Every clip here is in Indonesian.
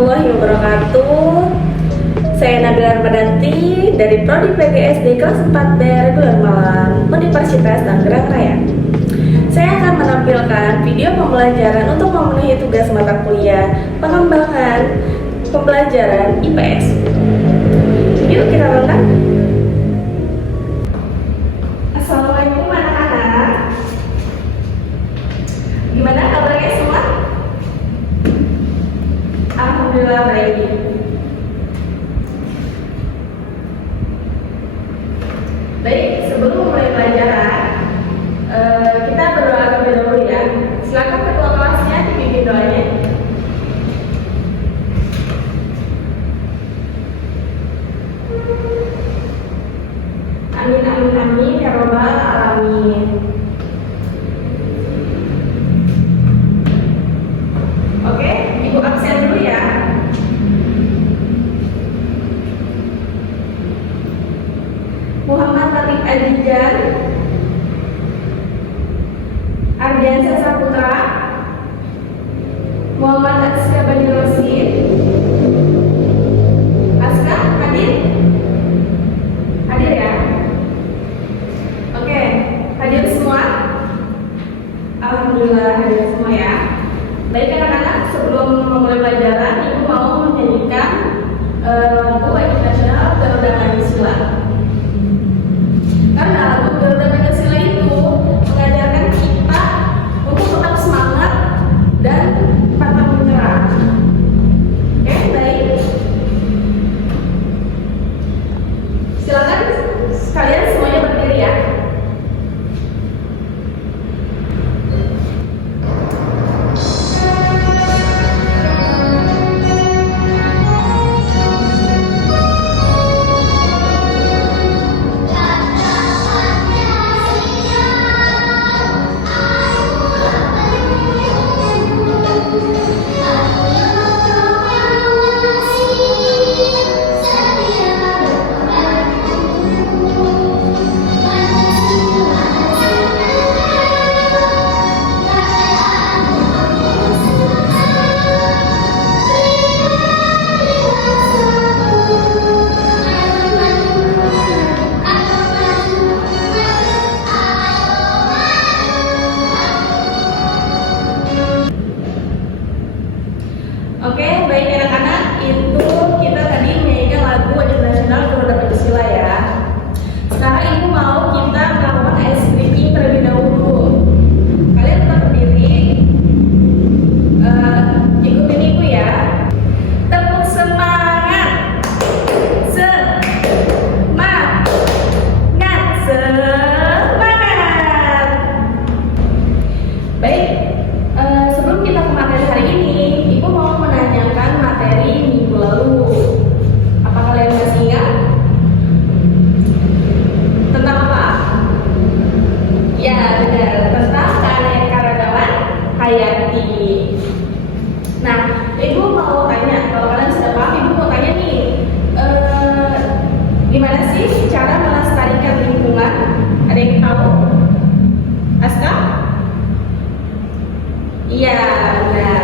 warahmatullahi wabarakatuh. Saya Nabila Armadanti dari Prodi PGSD kelas 4 daerah Reguler Malang, Universitas Tangerang Raya. Saya akan menampilkan video pembelajaran untuk memenuhi tugas mata kuliah pengembangan pembelajaran IPS. Yuk kita nonton. Assalamualaikum anak-anak. Gimana kabarnya semua? Alhamdulillah baik. Baik, sebelum mulai pelajaran, kita berdoa terlebih dahulu ya. Silakan ketua kelasnya dipimpin doanya. Amin amin amin ya robbal alamin. Oke, ibu absen dulu ya. Muhammad Latif Azijan, Ardiansyah Saputra, Muhammad Aska Bani Rosid. Aska hadir? Hadir ya? Oke, hadir semua? Alhamdulillah hadir semua ya. Baik anak-anak, sebelum memulai pelajaran, ibu mau menyanyikan lagu wajib nasional Garuda Pancasila. Karena lagu Garuda Pancasila itu mengajarkan kita untuk tetap semangat dan pantang menyerah. Oke, baik. Silakan sekalian semuanya berdiri ya. Oke, baik anak-anak, itu kita tadi menyanyikan lagu wajib nasional Garuda Pancasila ya. Sekarang ibu mau kita melakukan ice breaking terlebih dahulu. Kalian tetap berdiri, ikutin ibu ya. Tepuk semangat, semangat, semangat. Baik, sebelum kita ke materi hari ini, ibu mau menanyakan materi minggu lalu. Apa kalian masih ingat? Tentang apa? Ya, benar, tentang keanekaragaman hayati. Nah, ibu mau tanya, kalau kalian sudah paham, ibu mau tanya nih, gimana sih cara melestarikan lingkungan? Ada yang tahu? Aska? Iya, benar.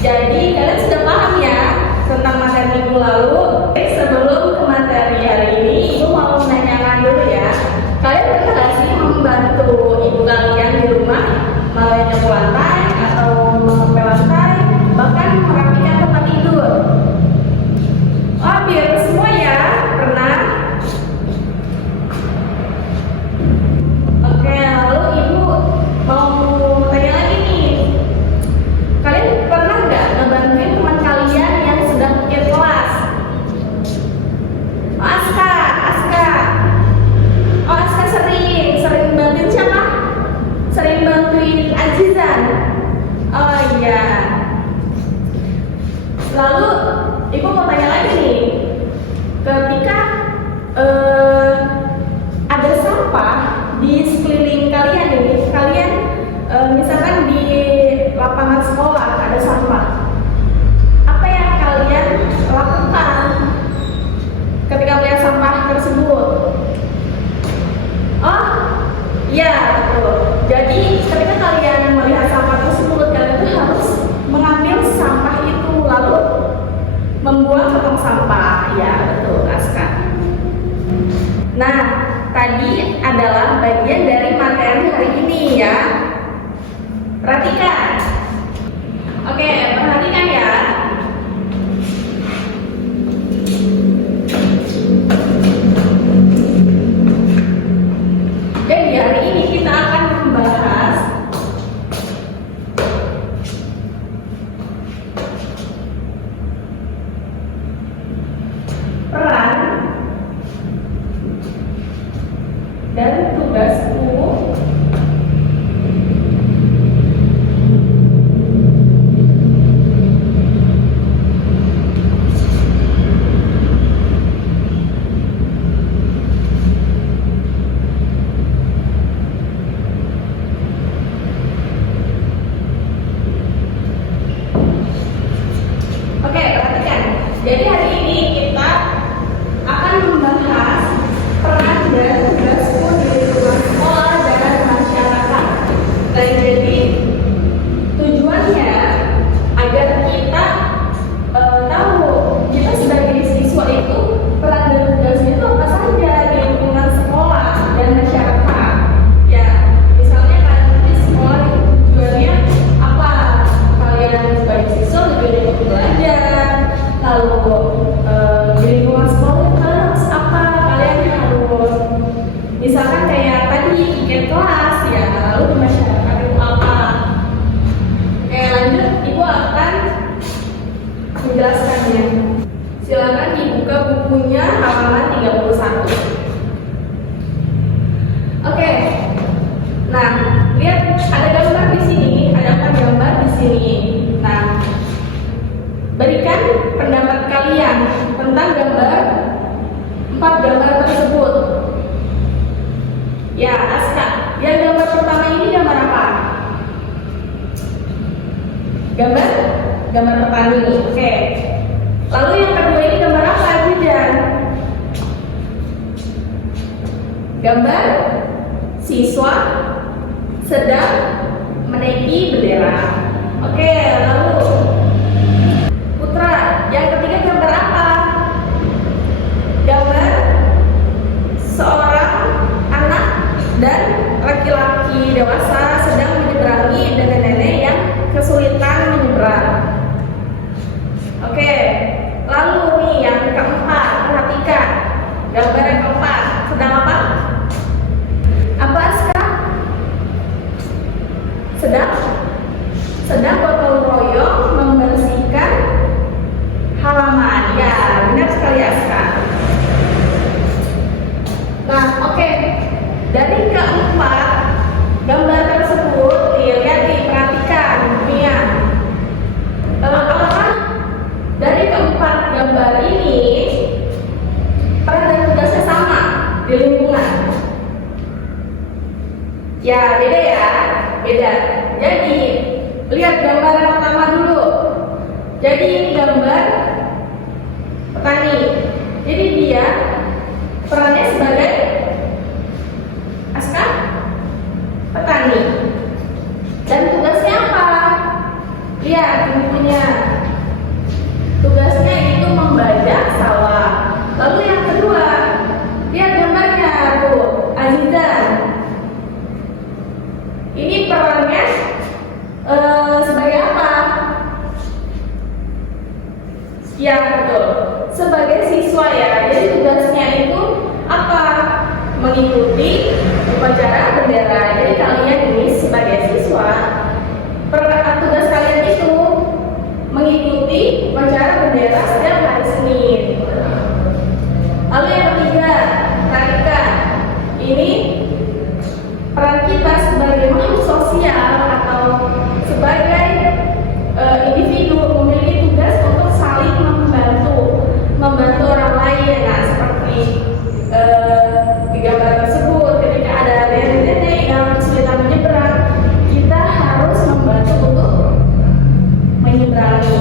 Jadi kalian sudah paham ya tentang materi minggu lalu. Sebelum ke materi hari ini, ibu mau menanyakan dulu ya. Kalian pernah nggak sih membantu ibu kalian di rumah menyapu lantai atau mengepel lantai, bahkan merapikan tempat tidur? Oh, hampir semua ya pernah. Oke, lalu ibu mau tanya lagi nih. Kalian pernah nggak ngebantuin teman kalian yang sedang ujian kelas? Oh, Aska. Oh, Aska sering bantuin siapa? Sering bantuin Azizan. Oh iya. Lalu ibu mau tanya lagi nih. Ketika ada sampah di sekeliling kalian nih, kalian misalkan di lapangan sekolah ada sampah, apa yang kalian lakukan ketika melihat sampah tersebut? Oh, iya betul. Jadi ketika kalian melihat sampah tersebut, kalian tuh harus mengambil sampah itu lalu Perhatikan. Oke, perhatikan ya. Jadi hari ini kita akan membahas peran dan tugasku Jadi hari ini kita akan membahas peran dan tugasku di lingkungan sekolah dan masyarakat. Dan jadi tujuannya agar kita tahu kita sebagai siswa itu peran dan tugasnya itu apa saja di lingkungan sekolah dan masyarakat. Ya, misalnya kalian di sekolah itu tujuannya apa? Kalian sebagai siswa tujuannya untuk belajar. Lalu di lingkungan sekolah kalian harus apa? Kalian harus misalkan kayak tadi tiket kelas ya. Lalu di masyarakat itu apa? Oke, lanjut, Ibu akan menjelaskannya. Silakan dibuka bukunya halaman 31. Oke. Nah, lihat ada gambar di sini, ada 4 gambar di sini. Nah, berikan pendapat kalian tentang 4 gambar tersebut. Ya, Aska, yang gambar pertama ini gambar apa? Gambar petani. Oke. Lalu yang kedua ini gambar apa, Jidan? Gambar siswa sedang menaiki bendera. Oke, lalu yang ketiga gambar apa? Gambar seorang anak dan laki-laki dewasa sedang menyeberangi nenek-nenek yang kesulitan menyeberang. Oke, lalu nih yang keempat, perhatikan gambar yang keempat sedang apa? Apa, Aska? Sedang gotong royong membersihkan halaman. Ya, benar sekali, Aska. Nah, oke. Dari keempat gambar tersebut, lihat nih, perhatikan Mia. Apakah dari keempat gambar ini peran dan tugasnya sama di lingkungan? Ya, beda ya, beda. Jadi, lihat gambar yang pertama dulu. Jadi ini gambar petani. Jadi dia perannya sebagai Aska petani. Dan tugasnya apa? Lihat bukunya. Tugasnya itu membajak sawah. Lalu yang kedua, lihat gambarnya tuh, Azizan. Ini perannya sebagai apa? Ya, betul. Sebagai siswa ya. Jadi tugasnya itu apa? Mengikuti upacara bendera. Jadi kalian ini sebagai siswa, tugas kalian itu mengikuti upacara bendera setiap hari Senin. Lalu yang ketiga, perhatikan. Ini peran kita sebagai makhluk sosial atau sebagai individu memiliki tugas untuk saling membantu orang lain. Nah, seperti di gambar tersebut, ketika ada nenek-nenek yang kesulitan menyeberang, kita harus membantu untuk menyeberangi.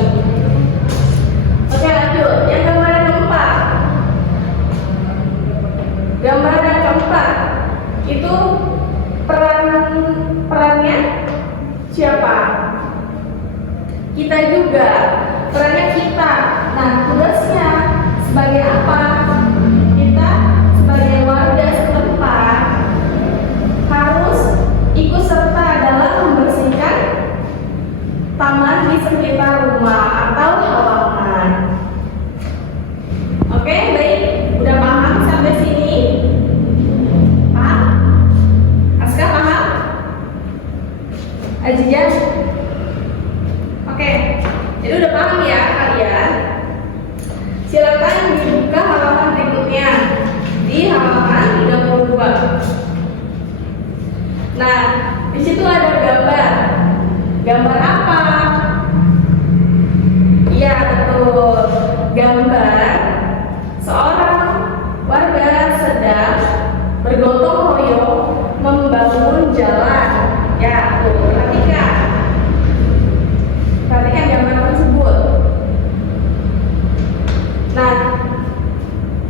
Oke, lanjut. Yang gambar yang keempat. Gambar yang keempat itu perannya siapa? Kita juga, perannya kita. Nah, tugasnya sebagai apa? Kita sebagai warga setempat harus ikut serta dalam membersihkan bergotong royong membangun jalan. Ya, tuh perhatikan. Perhatikan gambar tersebut. Nah,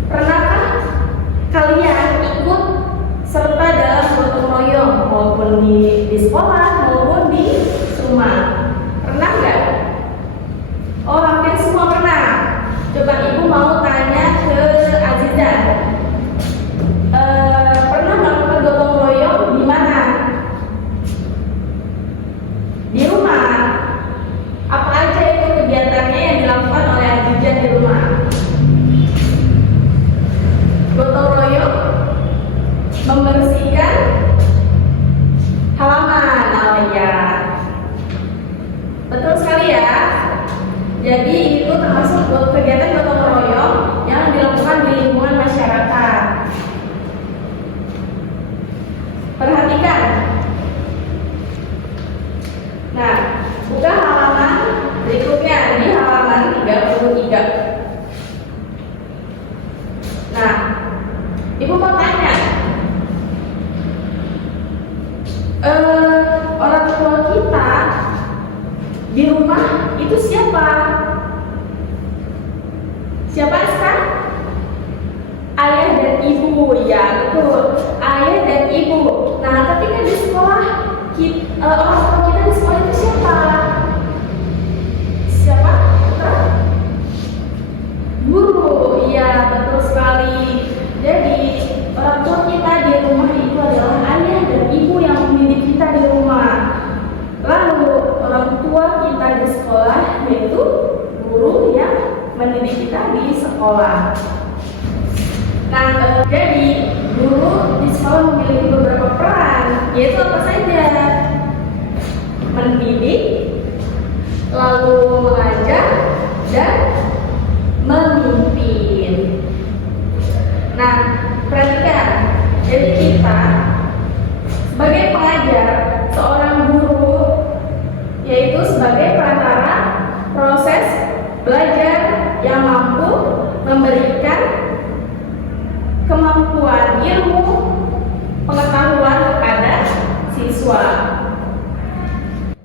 pernahkah kalian ikut serta dalam gotong royong maupun di sekolah maupun di rumah? Pernah nggak? Oh, hampir semua pernah. Coba ibu mau tanya ke Aziza. Pernah melakukan gotong royong di mana? Di rumah. Apa aja itu kegiatannya yang dilakukan oleh Aziza di rumah? Gotong royong membersihkan halaman. Oh ya, betul sekali ya. Jadi itu termasuk kegiatan gotong royong yang dilakukan di lingkungan masyarakat. Perhatikan. Nah, buka halaman berikutnya di halaman 33. Nah, ibu mau tanya, orang tua kita di rumah itu siapa? Siapa sekarang? Ayah dan ibu, ya betul. Ayah dan ibu. Nah, ketika di sekolah, orang tua kita di sekolah itu siapa? Siapa? Guru, iya betul sekali. Jadi orang tua kita di rumah itu adalah ayah dan ibu yang mendidik kita di rumah. Lalu orang tua kita di sekolah yaitu guru yang mendidik kita di sekolah. Nah, jadi guru di sekolah memiliki beberapa peran, yaitu apa saja? Mendidik, lalu mengajar, dan memimpin. Nah, perhatikan, jadi kita sebagai pengajar, seorang guru, yaitu sebagai perantara proses belajar yang mampu memberikan kemampuan ilmu pengetahuan kepada siswa.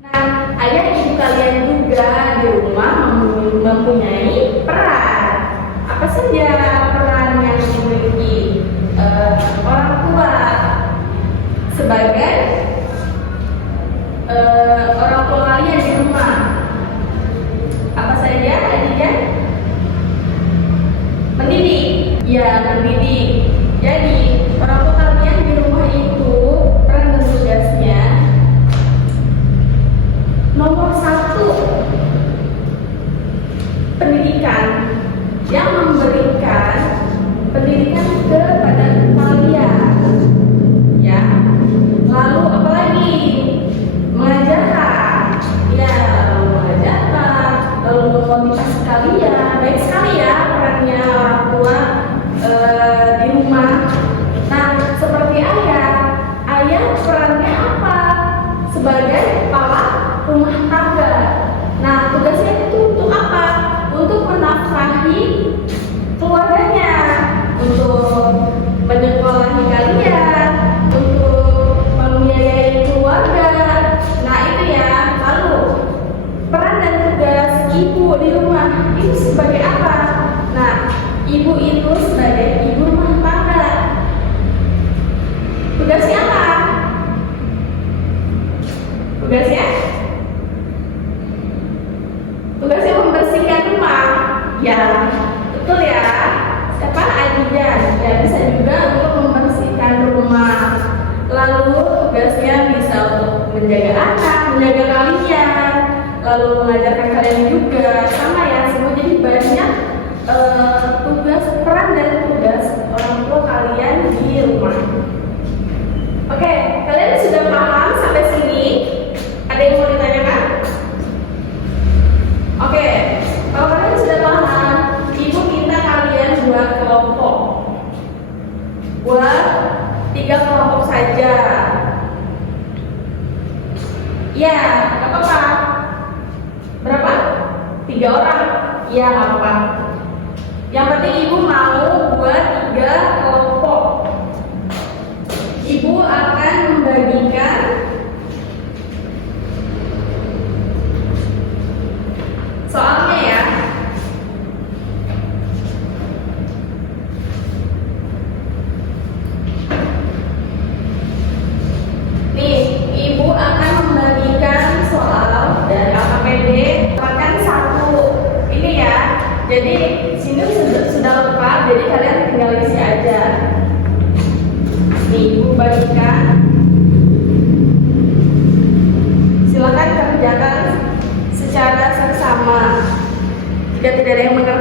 Nah, ayah ibu kalian juga di rumah mempunyai peran. Apa saja peran yang dimiliki orang tua sebagai orang tua kalian di rumah? Apa saja tadinya? Mendidik. Ya, mendidik. Jadi orang tua kalian di rumah itu peran dan tugasnya nomor 1, pendidikan, yang memberikan pendidikan kepada kalian, ya. Lalu apalagi? Mengajarkan, ya, mengajarkan, lalu memotivasi kalian. Baik sekali ya perannya orang tua di rumah. Nah, seperti ayah perannya apa? Sebagai kepala rumah tangga. Nah, tugasnya itu untuk apa? Untuk menafkahi keluarganya, untuk menyekolahi kalian, untuk membiayai keluarga. Nah, itu ya. Lalu peran dan tugas ibu di rumah itu sebagai apa? Nah, ibu itu sebagai ibu rumah tangga. Tugasnya apa? Tugasnya membersihkan rumah. Ya, betul ya. Siapa? Adia. Ya, bisa juga untuk membersihkan rumah. Lalu tugasnya bisa untuk menjaga anak, menjaga kalian, lalu mengajarkan kalian juga. Sama ya, semua. Jadi banyak tugas, peran dan tugas orang tua kalian di rumah. Oke, kalian sudah paham sampai sini? Ada yang mau ditanyakan? Oke, kalau kalian sudah paham, ibu minta kalian buat kelompok. Buat 3 kelompok saja. Ya, gak apa-apa. Berapa? 3 orang. Ya, gak apa-apa. Yang penting ibu mau buat 3 kelompok.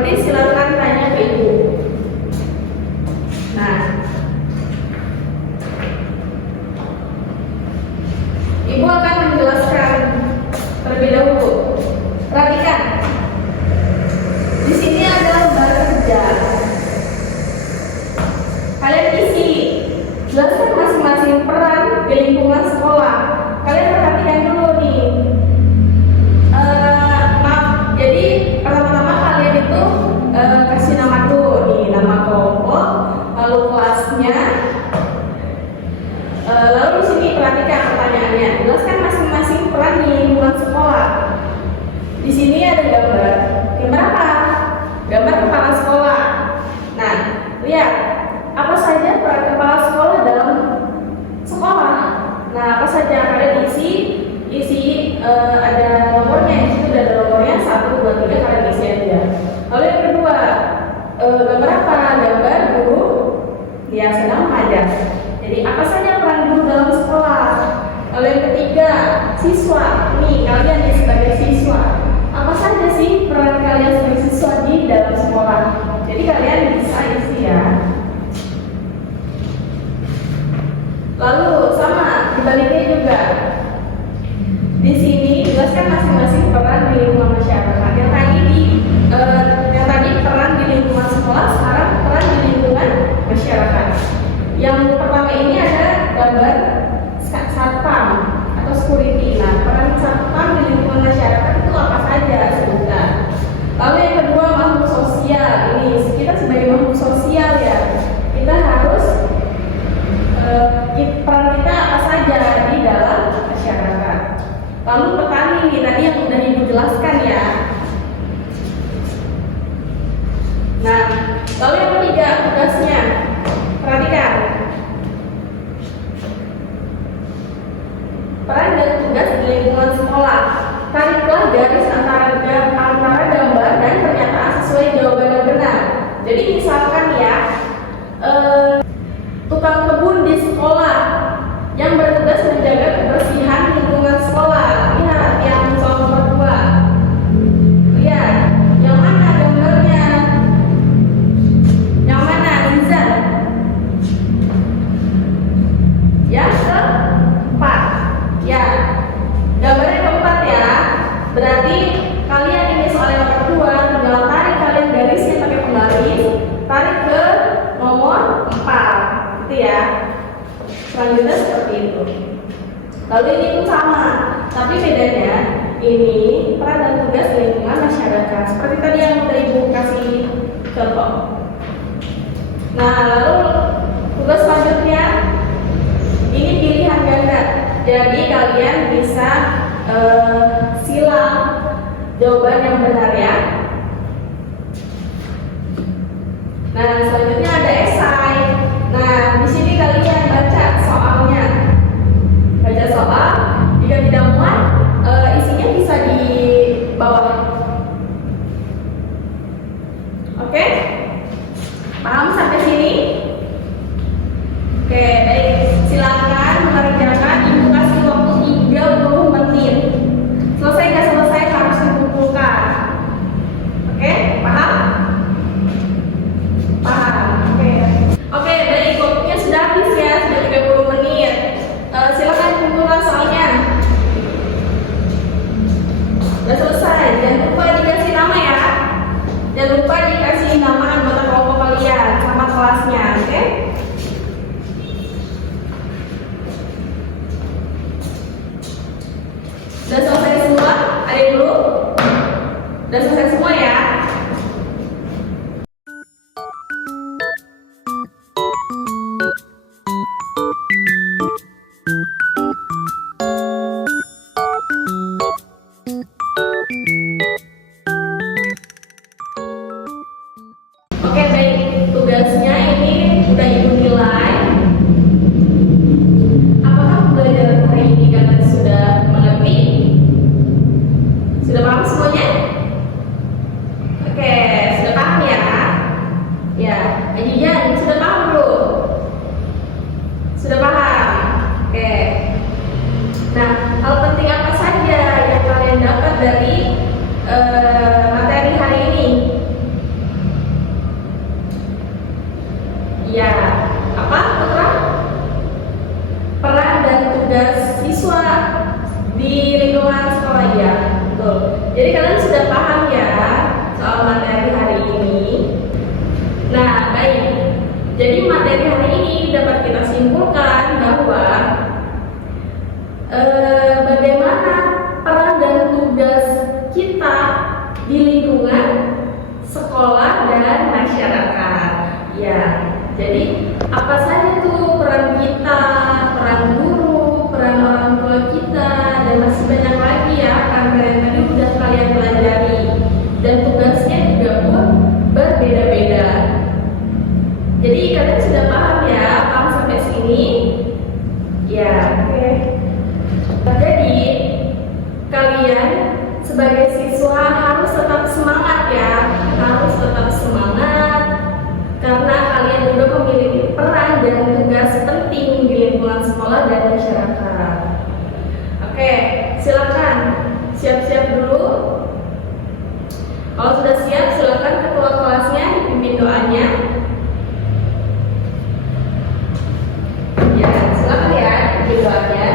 nanti silakan tanya ke ibu. Nah, ibu akan menjelaskan terlebih dahulu. Perhatikan, di sini ada lembar kerja. Kalian isi, jelaskan masing-masing peran di lingkungan sekolah. Kalian perhatikan dulu nih. Jadi pertama-tama kalian itu kasih nama dulu nih, nama kelompok, lalu kelasnya. Lalu di sini perhatikan pertanyaannya. Jelaskan masing-masing peran di lingkungan sekolah. Di sini ada gambar. Gambar apa? Gambar kepala sekolah. Nah, lihat apa saja peran kepala sekolah dalam sekolah. Nah, apa saja kalian isi ada nomornya. Di situ ada nomornya 1, 2, 3, kalian isi aja. Lalu yang kedua, gambar apa? Gambar guru dia sedang mengajar. Jadi apa saja peran guru dalam sekolah? Lalu yang ketiga, siswa. Nih, kalian nih sebagai siswa. Apa saja sih peran kalian sebagai siswa di dalam sekolah? Jadi kalian bisa isi ya. Lalu sama dibaliknya juga. Di sini jelaskan masing-masing peran di lingkungan masyarakat. Yang tadi peran di lingkungan sekolah, sekarang peran di lingkungan masyarakat. Yang pertama ini ada gambar satpam atau security. Nah, peran satpam di lingkungan masyarakat itu apa saja sebutkan. Lalu yang kedua, makhluk sosial. Ini kita sebagai makhluk sosial ya, kita harus peran kita apa saja di dalam masyarakat. Lalu petani nih, tadi yang sudah ibu jelaskan ya. Nah, lalu yang ketiga tugasnya, perhatikan. Peran dan tugas di lingkungan sekolah. Tariklah garis antara gambar dan pernyataan sesuai jawaban yang benar. Jadi misalkan ya, tukang kebun di sekolah yang bertugas menjaga kebersihan lingkungan sekolah. Lihat yang soal nomor 2. Lihat, yang mana gambarnya? Yang mana, Zizan? Yang keempat. Ya, gambarnya keempat ya. Berarti kalian ini soal yang nomor 2, tinggal tarik kalian garisnya pakai pembaris, tarik ke nomor 4, gitu ya. Selanjutnya seperti itu. Lalu ini pun sama, tapi bedanya ini peran dan tugas di lingkungan masyarakat. Seperti tadi yang udah ibu kasih contoh. Nah, lalu tugas selanjutnya ini pilihan ganda. Jadi kalian bisa silang jawaban yang benar ya. Nah, selanjutnya ada esai. Nah, di sini kalian baca soalnya. Baca soal. Jika tidak muat, isinya bisa di bawah. Oke? Paham sampai sini? Oke, baik. Silakan mengerjakan. Ibu kasih waktu 30 menit. Selesai nggak selesai harus dikumpulkan. Oke, paham? Paham. Oke, baik. Waktunya sudah habis ya, sudah 30 menit. Silakan kumpulkan soalnya. Sudah selesai. Jangan lupa dikasih nama ya. Jangan lupa dikasih nama anggota kelompok kalian sama kelasnya, oke? Sudah selesai semua? Ada yang belum? Sudah selesai semua ya? Oke, baik. Tugasnya ini udah ibu nilai. Apakah pembelajaran hari ini kalian sudah mengerti? Sudah paham semuanya? Oke, sudah paham ya? Ya, Ajian sudah paham belum? Sudah paham? Oke. Nah, hal penting apa saja yang kalian dapat dari materi hari ini? Ya, apa Putra? Peran dan tugas siswa di lingkungan sekolah ya. Betul. Jadi kalian sudah paham ya soal materi hari ini. Nah, baik. Jadi materi hari ini dapat kita simpulkan bahwa bagaimana peran dan tugas kita di lingkungan sekolah dan masyarakat. Ya, jadi apa saja tuh peran kita, peran guru, peran orang tua kita, dan masih banyak lagi ya peran yang tadi udah kalian pelajari. Dan tugasnya juga pun berbeda-beda. Jadi kalian sudah paham ya, paham sampai sini? Ya, oke. Jadi kalian sebagai siswa harus tetap semangat ya, harus tetap semangat karena kalian juga memiliki peran dan tugas penting di lingkungan sekolah dan masyarakat. Oke, silakan siap-siap dulu. Kalau sudah siap, silakan ketua kelasnya dipimpin doanya. Ya, silakan ya dipimpin doanya.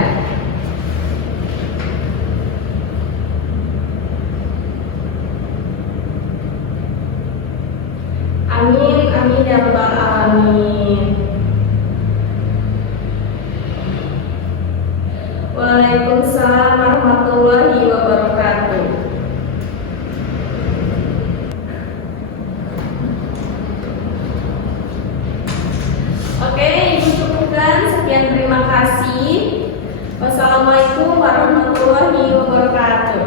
Amin, amin ya rabbal alamin. Waalaikumsalam warahmatullahi wabarakatuh. Oke, Ibu cukupkan. Sekian, terima kasih. Wassalamualaikum warahmatullahi wabarakatuh.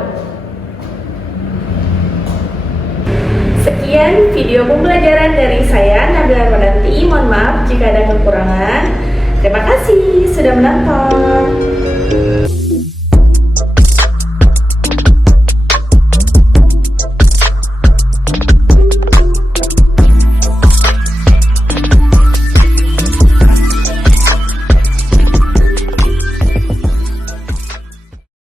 Sekian video pembelajaran dari saya, Nabila Armadanti. Mohon maaf jika ada kekurangan. Terima kasih sudah menonton.